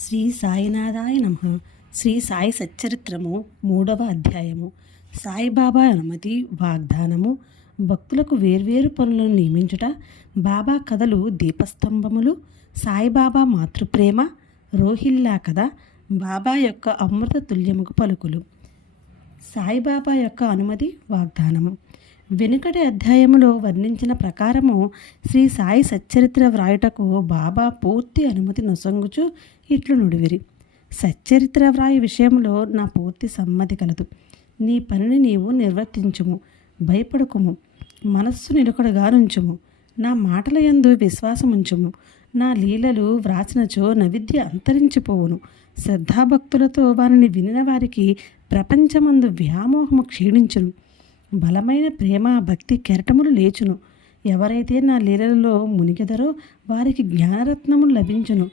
శ్రీ సాయినాథాయ నమః. శ్రీ సాయి సచ్చరిత్రము 3వ అధ్యాయము. సాయిబాబా అనుమతి వాగ్దానము. భక్తులకు వేర్వేరు పనులను నియమించుట, బాబా కథలు, దీపస్తంభములు, సాయిబాబా మాతృప్రేమ, రోహిల్లా కథ, బాబా యొక్క అమృత తుల్యముకు పలుకులు. సాయిబాబా యొక్క అనుమతి వాగ్దానము. వెనుకటి అధ్యాయములో వర్ణించిన ప్రకారము శ్రీ సాయి సచ్చరిత్ర వ్రాయుటకు బాబా పూర్తి అనుమతి నొసంగుచు ఇట్లు నుడివిరి. సచ్చరిత్ర వ్రాయి విషయంలో నా పూర్తి సమ్మతి కలదు. నీ పనిని నీవు నిర్వర్తించుము, భయపడుకుము, మనస్సు నిలకడగా నుంచుము, నా మాటల యందు విశ్వాసముంచుము. నా లీలలు వ్రాసినచో నవిద్య అంతరించిపోవును. శ్రద్ధాభక్తులతో వారిని వినిన వారికి ప్రపంచమందు వ్యామోహము క్షీణించును. బలమైన ప్రేమ భక్తి కెరటములు లేచును. ఎవరైతే నా లీలలలో మునిగెదరో వారికి జ్ఞానరత్నములు లభించును.